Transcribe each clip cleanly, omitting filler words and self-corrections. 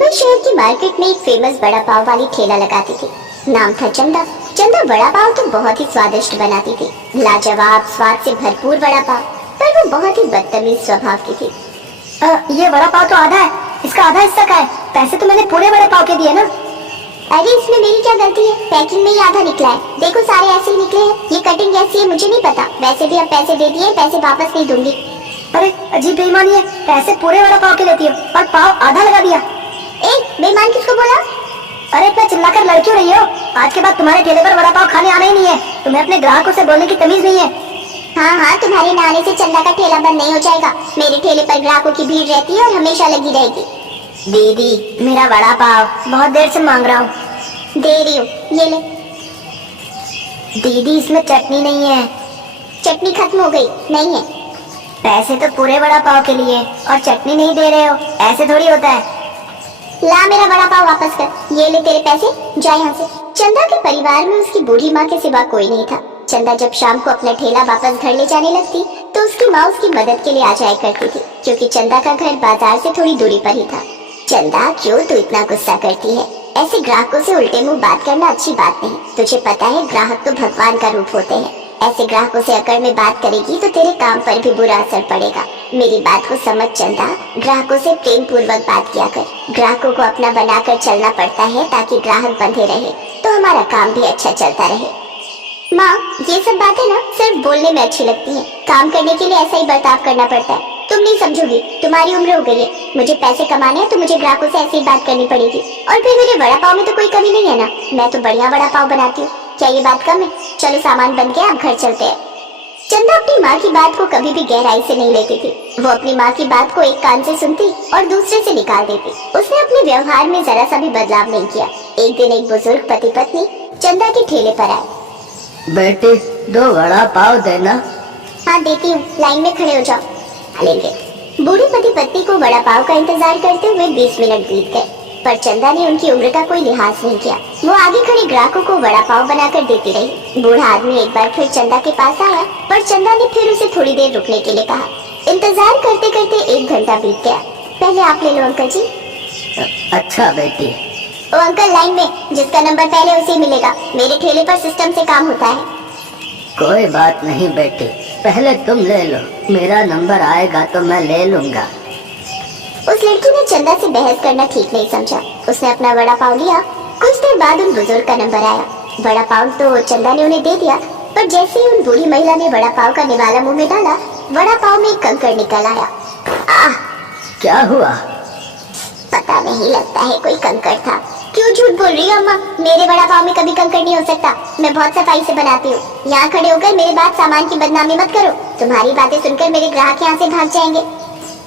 मुंबई शहर की मार्केट में एक फेमस बड़ा पाव वाली ठेला लगाती थी। नाम था चंदा। चंदा बड़ा पाव तो बहुत ही स्वादिष्ट बनाती थी, लाजवाब स्वाद से भरपूर बड़ा पाव। पर वो बहुत ही बदतमीज स्वभाव की थी। ये बड़ा पाव तो आधा है, इसका आधा हिस्सा का है। पैसे तो मैंने पूरे बड़े पाव के दिए ना। अरे इसमें मेरी क्या गलती है? पैकिंग में ही आधा निकला है। देखो सारे ऐसे ही निकले हैं। ये कटिंग कैसी है मुझे नहीं पता। वैसे भी अब पैसे दे दिए, पैसे वापस नहीं दूंगी। अरे अजीब बेईमानी है, पैसे पूरे बड़ा पाव के लेती हो और पाव आधा लगा दिया। बेईमान किसको बोला? अरे इतना चिल्लाकर लड़ क्यों रही हो? आज के बाद तुम्हारे ठेले पर बड़ा पाव खाने आना ही नहीं है। तुम्हें अपने ग्राहकों से बोलने की तमीज नहीं है। हाँ, तुम्हारे नाने से चंदा का ठेला बंद नहीं हो जाएगा। मेरे ठेले पर ग्राहकों की भीड़ रहती है और हमेशा लगी रहेगी। दीदी मेरा बड़ा पाव बहुत देर से मांग रहा हूँ। दे रही हूँ, ये ले। दीदी इसमें चटनी नहीं है। चटनी खत्म हो गई। नहीं है। पैसे तो पूरे बड़ा पाव के लिए और चटनी नहीं दे रहे हो, ऐसे थोड़ी होता है। ला मेरा बड़ा पाव वापस कर। ये ले तेरे पैसे, जा यहाँ से। चंदा के परिवार में उसकी बूढ़ी माँ के सिवा कोई नहीं था। चंदा जब शाम को अपना ठेला वापस घर ले जाने लगती तो उसकी माँ उसकी मदद के लिए आ जाया करती थी, क्योंकि चंदा का घर बाजार से थोड़ी दूरी पर ही था। चंदा क्यों तू इतना गुस्सा करती है? ऐसे ग्राहकों से उल्टे मुंह बात करना अच्छी बात नहीं। तुझे पता है ग्राहक तो भगवान का रूप होते हैं। ऐसे ग्राहकों से अकड़ में बात करेगी तो तेरे काम पर भी बुरा असर पड़ेगा। मेरी बात को समझ चंदा। ग्राहकों से प्रेम पूर्वक बात किया कर। ग्राहकों को अपना बनाकर चलना पड़ता है ताकि ग्राहक बंधे रहे, तो हमारा काम भी अच्छा चलता रहे। माँ, ये सब बातें ना सिर्फ बोलने में अच्छी लगती हैं। काम करने के लिए ऐसा ही बर्ताव करना पड़ता है। तुम नहीं समझोगी, तुम्हारी उम्र हो गई है। मुझे पैसे कमाने हैं तो मुझे ग्राहकों से ऐसी बात करनी पड़ेगी। और फिर मेरे बड़ा पाव में तो कोई कमी नहीं है ना। मैं तो बढ़िया बड़ा पाव बनाती हूँ। क्या ये बात कम है? चलो सामान बन गया, अब घर चलते हैं। चंदा अपनी माँ की बात को कभी भी गहराई से नहीं लेती थी। वो अपनी माँ की बात को एक कान से सुनती और दूसरे से निकाल देती। उसने अपने व्यवहार में जरा सा भी बदलाव नहीं किया। एक दिन एक बुजुर्ग पति पत्नी चंदा के ठेले पर आए। बेटी 2 बड़ा पाव देना। हाँ देती हूँ, लाइन में खड़े हो जाओ। लेंगे। बूढ़े पति पत्नी को बड़ा पाव का इंतजार करते हुए 20 मिनट बीत गए, पर चंदा ने उनकी उम्र का कोई लिहाज नहीं किया। वो आगे खड़े ग्राहकों को बड़ा पाव बनाकर देती रही। बूढ़ा आदमी एक बार फिर चंदा के पास आया, पर चंदा ने फिर उसे थोड़ी देर रुकने के लिए कहा। इंतजार करते करते 1 घंटा बीत गया। पहले आप ले लो अंकल जी। अच्छा बेटी। ओ अंकल, लाइन में जिसका नंबर पहले उसे मिलेगा। मेरे ठेले पर सिस्टम से काम होता है। कोई बात नहीं बेटी, पहले तुम ले लो, मेरा नंबर आएगा तो मैं ले लूंगा। उस लड़की ने चंदा से बहस करना ठीक नहीं समझा। उसने अपना बड़ा पाव लिया। कुछ देर बाद उन बुजुर्ग का नंबर आया। बड़ा पाव तो चंदा ने उन्हें दे दिया, पर जैसे ही उन बूढ़ी महिला ने बड़ा पाव का निवाला मुंह में डाला, बड़ा पाव में एक कंकड़ निकल आया। आह! क्या हुआ? पता नहीं, लगता है कोई कंकड़ था। क्यों झूठ बोल रही हो अम्मा? मेरे बड़ा पाव में कभी कंकड़ नहीं हो सकता। मैं बहुत सफाई से बनाती हूँ। यहाँ खड़े होकर मेरे बाद सामान की बदनामी मत करो। तुम्हारी बातें सुनकर मेरे ग्राहक यहाँ से भाग जाएंगे।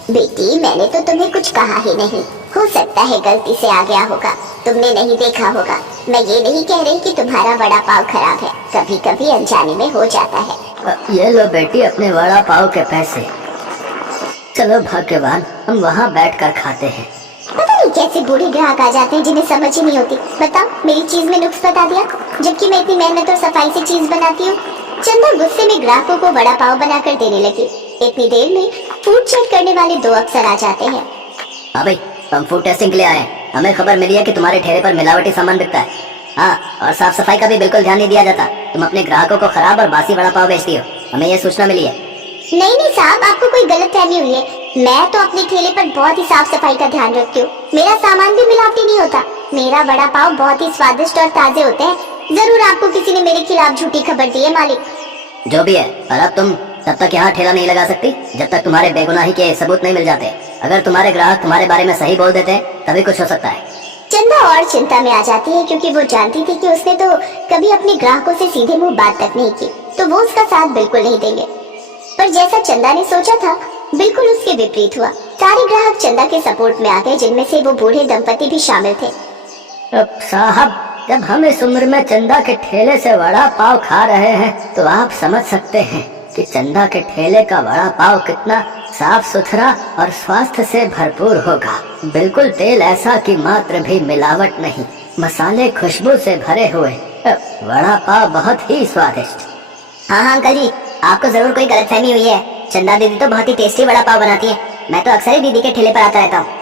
बेटी, मैंने तो तुम्हें कुछ कहा ही नहीं। हो सकता है गलती से आ गया होगा, तुमने नहीं देखा होगा। मैं ये नहीं कह रही कि तुम्हारा बड़ा पाव खराब है, कभी कभी अनजाने में हो जाता है। ये लो बेटी अपने बड़ा पाव के पैसे। चलो भाग्यवान, हम वहाँ बैठकर खाते हैं। पता नहीं कैसे बूढ़े ग्राहक आ जाते हैं जिन्हें समझ ही नहीं होती। बताओ, मेरी चीज में नुक्स बता दिया, जबकि मैं इतनी मेहनत और सफाई से चीज बनाती हूँ। चंदा गुस्से में ग्राहकों को बड़ा पाव बनाकर देने लगी। इतनी देर में फूड चेक करने वाले 2 अफसर आ जाते हैं। हाँ भाई, हम फूड टेस्टिंग के लिए आए हैं। हमें खबर मिली है कि तुम्हारे ठेले पर मिलावटी सामान बिकता है। हाँ, और साफ सफाई का भी बिल्कुल ध्यान नहीं दिया जाता। तुम अपने ग्राहकों को खराब और बासी बड़ा पाव बेचती हो। हमें ये सूचना मिली है। नहीं साहब, आपको कोई गलतफहमी हुई है। मैं तो अपने ठेले पर बहुत ही साफ सफाई का ध्यान रखती हूँ। मेरा सामान भी मिलावटी नहीं होता। मेरा बड़ा पाव बहुत ही स्वादिष्ट और ताजे होते हैं। जरूर आपको किसी ने मेरे खिलाफ झूठी खबर दी है मालिक। जो भी है, और अब तुम तब तक यहाँ ठेला नहीं लगा सकती जब तक तुम्हारे बेगुनाही के सबूत नहीं मिल जाते। अगर तुम्हारे ग्राहक तुम्हारे बारे में सही बोल देते हैं तभी कुछ हो सकता है। चंदा और चिंता में आ जाती है, क्योंकि वो जानती थी कि उसने तो कभी अपने ग्राहकों से सीधे मुंह बात तक नहीं की, तो वो उसका साथ बिल्कुल नहीं देंगे। पर जैसा चंदा ने सोचा था, बिल्कुल उसके विपरीत हुआ। सारे ग्राहक चंदा के सपोर्ट में आ गए, जिनमें से वो बूढ़े दंपति भी शामिल थे। अब साहब, जब हम इस उम्र में चंदा के ठेले से बड़ा पाव खा रहे हैं तो आप समझ सकते हैं कि चंदा के ठेले का बड़ा पाव कितना साफ सुथरा और स्वास्थ्य से भरपूर होगा। बिल्कुल तेल ऐसा कि मात्र भी मिलावट नहीं, मसाले खुशबू से भरे हुए। बड़ा पाव बहुत ही स्वादिष्ट। हाँ अंकल जी, आपको जरूर कोई गलतफहमी हुई है। चंदा दीदी तो बहुत ही टेस्टी बड़ा पाव बनाती है। मैं तो अक्सर ही दीदी के ठेले पर आता रहता हूँ।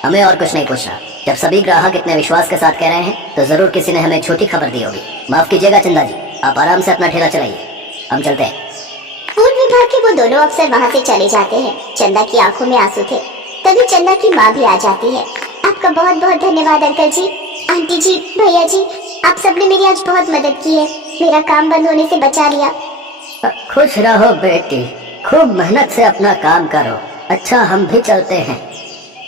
हमें और कुछ नहीं पूछना। जब सभी ग्राहक इतने विश्वास के साथ कह रहे हैं तो जरूर किसी ने हमें झूठी खबर दी होगी। माफ कीजिएगा चंदा जी, आप आराम से अपना ठेला चलाइए, हम चलते हैं। फूड विभाग के वो दोनों अफसर वहाँ से चले जाते हैं। चंदा की आंखों में आंसू थे। तभी चंदा की माँ भी आ जाती है। आपका बहुत बहुत धन्यवाद अंकल जी, आंटी जी, भैया जी, आप सबने मेरी आज बहुत मदद की है। मेरा काम बंद होने से बचा लिया। खुश रहो बेटी, खूब मेहनत से अपना काम करो। अच्छा, हम भी चलते हैं।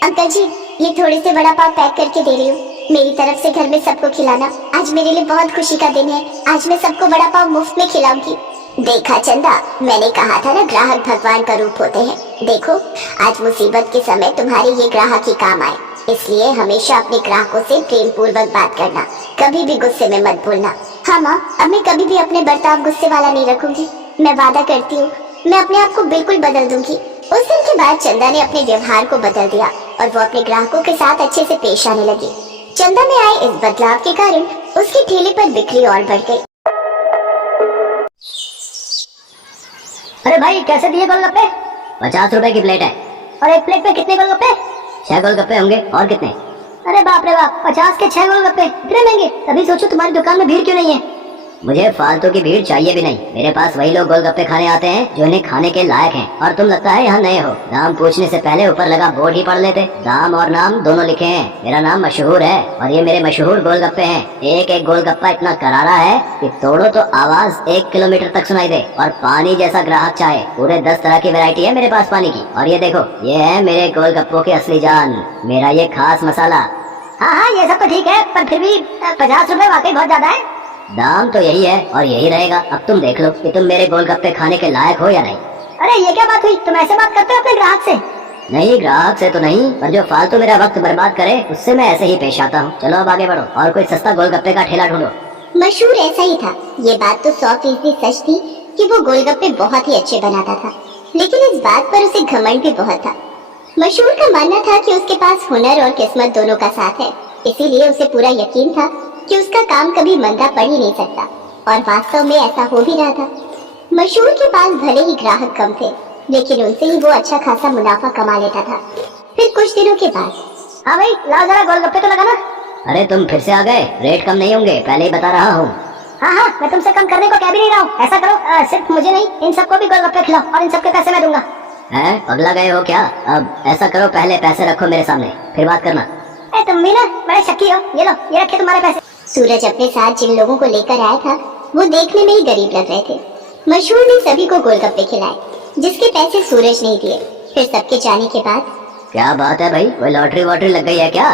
अंकल जी, ये थोड़े से वड़ा पाव पैक करके दे रही हूँ। मेरी तरफ से घर में सबको खिलाना। आज मेरे लिए बहुत खुशी का दिन है। आज मैं सबको वड़ा पाव मुफ्त में खिलाऊंगी। देखा चंदा, मैंने कहा था ना, ग्राहक भगवान का रूप होते हैं। देखो, आज मुसीबत के समय तुम्हारे ये ग्राहक ही काम आए। इसलिए हमेशा अपने ग्राहकों से प्रेम पूर्वक बात करना, कभी भी गुस्से में मत बोलना। हाँ माँ, अब मैं कभी भी अपने बर्ताव गुस्से वाला नहीं रखूंगी। मैं वादा करती हूँ, मैं अपने आप को बिल्कुल बदल दूंगी। उस दिन के बाद चंदा ने अपने व्यवहार को बदल दिया और वो अपने ग्राहकों के साथ अच्छे से पेश आने लगी। चंदा में आए इस बदलाव के कारण उसके ठेले पर बिक्री और बढ़ गई। अरे भाई, कैसे दिए गोलगप्पे? 50 रुपए की प्लेट है। और एक प्लेट पे कितने गोलगप्पे? 6 गोलगप्पे होंगे। और कितने? अरे बाप रे बाप, 50 के 6 गोलगप्पे, इतने महंगे। तभी सोचो तुम्हारी दुकान में भीड़ क्यों नहीं है। मुझे फालतू की भीड़ चाहिए भी नहीं। मेरे पास वही लोग गोलगप्पे खाने आते हैं जो इन्हें खाने के लायक हैं। और तुम लगता है यहाँ नए हो। दाम पूछने से पहले ऊपर लगा बोर्ड ही पढ़ लेते। दाम और नाम दोनों लिखे हैं। मेरा नाम मशहूर है और ये मेरे मशहूर गोलगप्पे हैं। एक एक गोलगप्पा इतना करारा है कि तोड़ो तो आवाज 1 किलोमीटर तक सुनाई दे। और पानी जैसा ग्राहक चाहे, पूरे 10 तरह की वैरायटी है मेरे पास पानी की। और ये देखो, ये है मेरे गोलगप्पों की असली जान, मेरा ये खास मसाला। हाँ हाँ, ये सब तो ठीक है, पर फिर भी 50 रुपए वाकई बहुत ज्यादा है। दाम तो यही है और यही रहेगा। अब तुम देख लो कि तुम मेरे गोलगप्पे खाने के लायक हो या नहीं। अरे ये क्या बात हुई? तुम ऐसे बात करते हो अपने ग्राहक से? नहीं, ग्राहक से तो नहीं, पर जो फालतू मेरा वक्त बर्बाद करे उससे मैं ऐसे ही पेश आता हूँ। चलो अब आगे बढ़ो और कोई सस्ता गोलगप्पे का ठेला ढूंढो। मशहूर ऐसा ही था। ये बात तो 100% सच थी कि वो गोलगप्पे बहुत ही अच्छे बनाता था, लेकिन इस बात पर उसे घमंड भी बहुत था। मशहूर का मानना था कि उसके पास हुनर और किस्मत दोनों का साथ है, इसीलिए उसे पूरा यकीन था कि उसका काम कभी मंदा पड़ ही नहीं सकता। और वास्तव में ऐसा हो भी रहा था। मशहूर के पास भले ही ग्राहक कम थे, लेकिन उनसे ही वो अच्छा खासा मुनाफा कमा लेता था। फिर कुछ दिनों के बाद, हाँ भाई, लाओ जरा गोलगप्पे तो लगाना। अरे तुम फिर से आ गए? रेट कम नहीं होंगे, पहले ही बता रहा हूँ। हाँ हाँ, मैं तुमसे कम करने को कह भी नहीं रहा हूँ। ऐसा करो, सिर्फ मुझे नहीं, इन सबको भी गोलगप्पे खिलाओ और इन सबके पैसे मैं दूंगा। हैं, पगला गए हो क्या? अब ऐसा करो, पहले पैसे रखो मेरे सामने, फिर बात करना। तुम भी ना बड़े शक्की हो। ये लो, ये रखे तुम्हारे पैसे। सूरज अपने साथ जिन लोगों को लेकर आया था वो देखने में ही गरीब लग रहे थे। मशहूर ने सभी को गोलगप्पे खिलाए, जिसके पैसे सूरज नहीं दिए। फिर सबके जाने के बाद, क्या बात है भाई, कोई लॉटरी वॉटरी लग गई है क्या?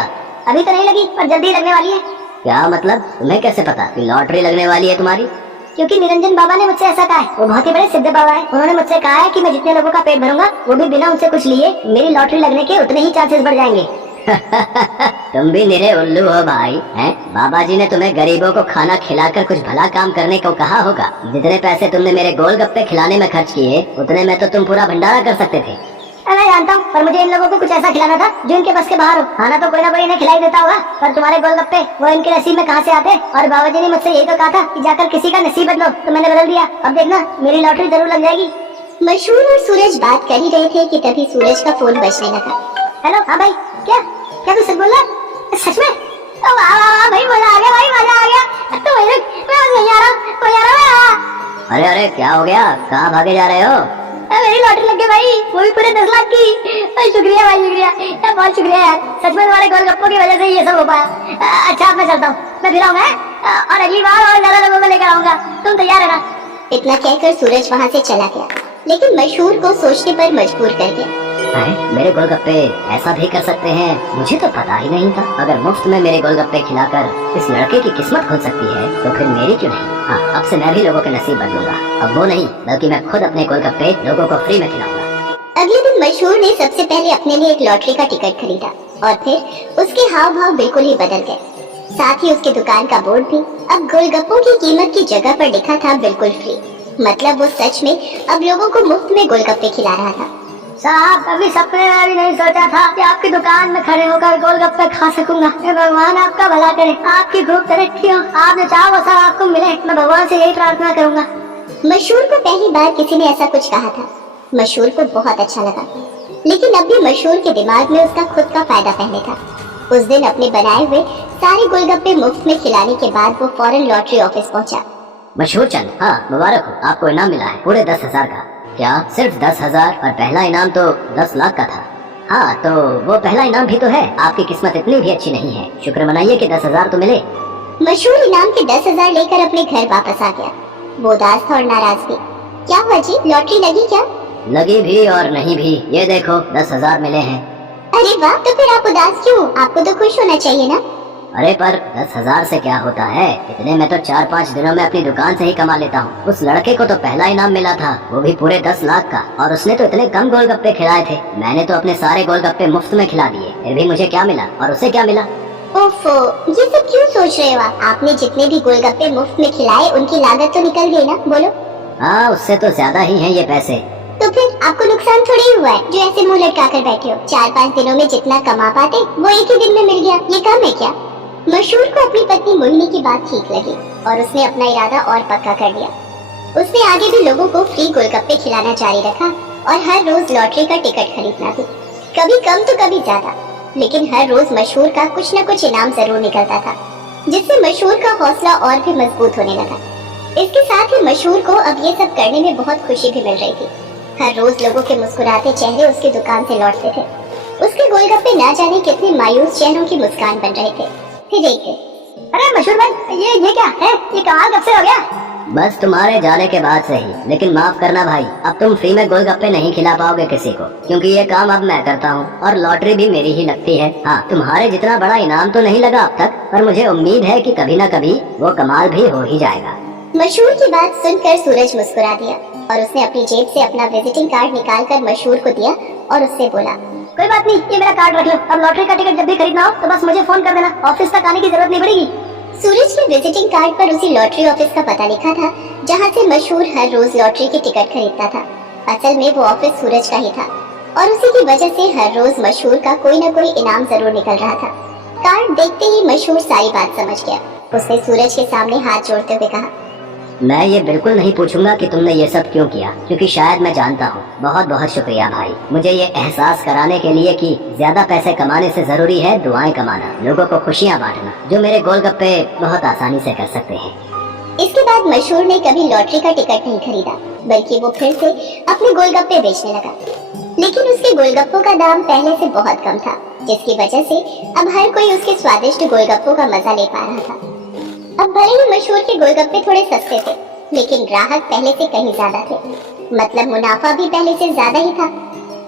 अभी तो नहीं लगी, पर जल्दी लगने वाली है। क्या मतलब? तुम्हें कैसे पता कि लॉटरी लगने वाली है तुम्हारी? क्योंकि निरंजन बाबा ने मुझसे ऐसा कहा है। वो बहुत ही बड़े सिद्ध बाबा है। उन्होंने मुझसे कहा है कि मैं जितने लोगों का पेट भरूंगा, वो भी बिना उनसे कुछ लिए, मेरी लॉटरी लगने के उतने ही चांसेस बढ़ जाएंगे। तुम भी निरे उल्लू हो भाई, हैं? बाबा जी ने तुम्हें गरीबों को खाना खिलाकर कुछ भला काम करने को कहा होगा। जितने पैसे तुमने मेरे गोलगप्पे खिलाने में खर्च किए, उतने में तो तुम पूरा भंडारा कर सकते थे। मैं जानता हूँ, पर मुझे इन लोगों को कुछ ऐसा खिलाना था जो इनके बस के बाहर हो। खाना तो कोई ना कोई इन्हें खिलाई देता होगा, पर तुम्हारे गोलगप्पे वो इनके नसीब में कहाँ से आते? और बाबा जी ने मुझसे यही तो कहा था कि जाकर किसी का नसीब बदलो, तो मैंने बदल दिया। अब देखना, मेरी लॉटरी जरूर लग जाएगी। मशहूर और सूरज बात कर ही रहे थे कि तभी सूरज का फोन बजने लगा। हेलो, हाँ भाई, क्या क्या तू सच बोल रहा है? सच में? वाह भाई, मजा आ गया भाई, मजा आ गया। तो मैं नहीं आ रहा, कोई आ रहा है। अरे अरे, क्या हो गया? कहाँ भागे जा रहे हो? मेरी लॉटरी लग गई भाई, वो भी पूरे 10 लाख की। शुक्रिया भाई, शुक्रिया, बहुत शुक्रिया यार। सच में तुम्हारे गोलगप्पों की वजह से ये सब हो पाया। अच्छा, अब मैं चलता हूँ, मैं फिर आऊंगा और अगली बार और ज्यादा लोगों को लेकर आऊंगा। तुम तैयार है ना? इतना कहकर सूरज वहाँ से चला गया, लेकिन मशहूर को सोचने पर मजबूर कर दिया। मेरे गोलगप्पे ऐसा भी कर सकते हैं, मुझे तो पता ही नहीं था। अगर मुफ्त में मेरे गोलगप्पे खिलाकर इस लड़के की किस्मत खुल सकती है, तो फिर मेरी क्यों नहीं? हाँ, अब से मैं भी लोगों के नसीब बदलूंगा। अब वो नहीं, बल्कि मैं खुद अपने गोलगप्पे लोगों को फ्री में खिलाऊंगा। अगले दिन मशहूर ने सबसे पहले अपने लिए एक लॉटरी का टिकट खरीदा और फिर उसके हाव भाव बिल्कुल ही बदल गए। साथ ही उसकी दुकान का बोर्ड भी अब गोलगप्पों की कीमत की जगह पर लिखा था बिल्कुल फ्री। मतलब वो सच में अब लोगों को मुफ्त में गोलगप्पे खिला रहा था। साहब, कभी सपने में भी नहीं सोचा था कि आपकी दुकान में खड़े होकर गोलगप्पे खा सकूंगा। भगवान आपका भला करे, आपकी खूब तरक्की हो, आप जो चाहो वो सब आपको मिले। मैं भगवान से यही प्रार्थना करूंगा। मशहूर को पहली बार किसी ने ऐसा कुछ कहा था। मशहूर को बहुत अच्छा लगा। लेकिन अब भी मशहूर के दिमाग में उसका खुद का फायदा पहले था। उस दिन अपने बनाए हुए सारे गोलगप्पे मुफ्त में खिलाने के बाद वो फौरन लॉटरी ऑफिस पहुंचा। मशहूर चंद, हाँ मुबारक हो, आपको इनाम मिला है पूरे 10,000 का। क्या सिर्फ 10,000? और पहला इनाम तो 10 लाख का था। हाँ तो वो पहला इनाम भी तो है। आपकी किस्मत इतनी भी अच्छी नहीं है, शुक्र मनाइए कि 10,000 तो मिले। मशहूर इनाम के 10,000 लेकर अपने घर वापस आ गया। वो उदास था और नाराज भी। क्या हुआ जी, लॉटरी लगी क्या? लगी भी और नहीं भी, ये देखो 10,000 मिले हैं। अरे वाह, तो फिर आप उदास क्यों? आपको तो खुश होना चाहिए ना। अरे पर 10,000 से क्या होता है, इतने में तो 4-5 दिनों में अपनी दुकान से ही कमा लेता हूँ। उस लड़के को तो पहला इनाम मिला था, वो भी पूरे 10 लाख का, और उसने तो इतने कम गोलगप्पे खिलाए थे। मैंने तो अपने सारे गोलगप्पे मुफ्त में खिला दिए, फिर भी मुझे क्या मिला और उसे क्या मिला? ओफो, ये सब क्यों सोच रहे हो आप? आपने जितने भी गोलगप्पे मुफ्त में खिलाए उनकी लागत तो निकल गई ना, बोलो। हाँ, उससे तो ज्यादा ही हैं ये पैसे। तो फिर आपको नुकसान थोड़ी ही हुआ है जो ऐसे मुंह लटका कर बैठे हो। 4-5 दिनों में जितना कमा पाते वो एक ही दिन में मिल गया, ये कम है क्या? मशहूर को अपनी पत्नी मोहिनी की बात ठीक लगी और उसने अपना इरादा और पक्का कर लिया। उसने आगे भी लोगों को फ्री गोलगप्पे खिलाना जारी रखा और हर रोज लॉटरी का टिकट खरीदना भी, कभी कम तो कभी ज्यादा, लेकिन हर रोज मशहूर का कुछ न कुछ इनाम जरूर निकलता था, जिससे मशहूर का हौसला और भी मजबूत होने लगा। इसके साथ ही मशहूर को अब ये सब करने में बहुत खुशी भी मिल रही थी। हर रोज लोगों के मुस्कुराते चेहरे उसकी दुकान से लौटते थे। उसके गोलगप्पे ना जाने कितने मायूस चेहरों की मुस्कान बन रहे थे। फिर एक दिन, अरे मशहूर भाई, ये क्या है? ये कमाल कब से हो गया? बस तुम्हारे जाने के बाद से ही। लेकिन माफ करना भाई, अब तुम फ्री में गोलगप्पे नहीं खिला पाओगे किसी को, क्योंकि ये काम अब मैं करता हूँ और लॉटरी भी मेरी ही लगती है। हाँ, तुम्हारे जितना बड़ा इनाम तो नहीं लगा अब तक, पर मुझे उम्मीद है कि कभी न कभी वो कमाल भी हो ही जाएगा। मशहूर की बात सुनकर सूरज मुस्कुरा दिया और उसने अपनी जेब से अपना विजिटिंग कार्ड निकालकर मशहूर को दिया और उससे बोला, कोई बात नहीं, ये मेरा कार्ड रख लो। अब लॉटरी का टिकट जब भी खरीदना हो तो बस मुझे फोन कर देना, ऑफिस तक आने की जरूरत नहीं पड़ेगी। सूरज के विजिटिंग कार्ड पर उसी लॉटरी ऑफिस का पता लिखा था जहाँ से मशहूर हर रोज लॉटरी के टिकट खरीदता था। असल में वो ऑफिस सूरज का ही था और उसी की वजह से हर रोज मशहूर का कोई न कोई इनाम जरूर निकल रहा था। कार्ड देखते ही मशहूर सारी बात समझ गया। उसने सूरज के सामने हाथ जोड़ते हुए कहा, मैं ये बिल्कुल नहीं पूछूंगा कि तुमने ये सब क्यों किया, क्योंकि शायद मैं जानता हूँ। बहुत बहुत शुक्रिया भाई, मुझे ये एहसास कराने के लिए कि ज्यादा पैसे कमाने से जरूरी है दुआएं कमाना, लोगों को खुशियाँ बांटना, जो मेरे गोलगप्पे बहुत आसानी से कर सकते हैं। इसके बाद मशहूर ने कभी लॉटरी का टिकट नहीं खरीदा, बल्कि वो फिर से अपने गोलगप्पे बेचने लगा। लेकिन उसके गोलगप्पों का दाम पहले से बहुत कम था, जिसकी वजह से अब हर कोई उसके स्वादिष्ट गोलगप्पों का मजा ले पा रहा था। अब भले ही मशहूर के गोलगप्पे थोड़े सस्ते थे, लेकिन ग्राहक पहले से कहीं ज्यादा थे, मतलब मुनाफा भी पहले से ज्यादा ही था।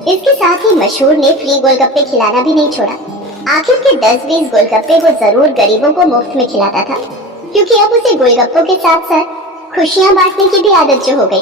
इसके साथ ही मशहूर ने फ्री गोलगप्पे खिलाना भी नहीं छोड़ा। आखिर के 10-20 गोलगप्पे वो जरूर गरीबों को मुफ्त में खिलाता था, क्योंकि अब उसे गोलगप्पों के साथ साथ खुशियां बांटने की भी आदत जो हो गई।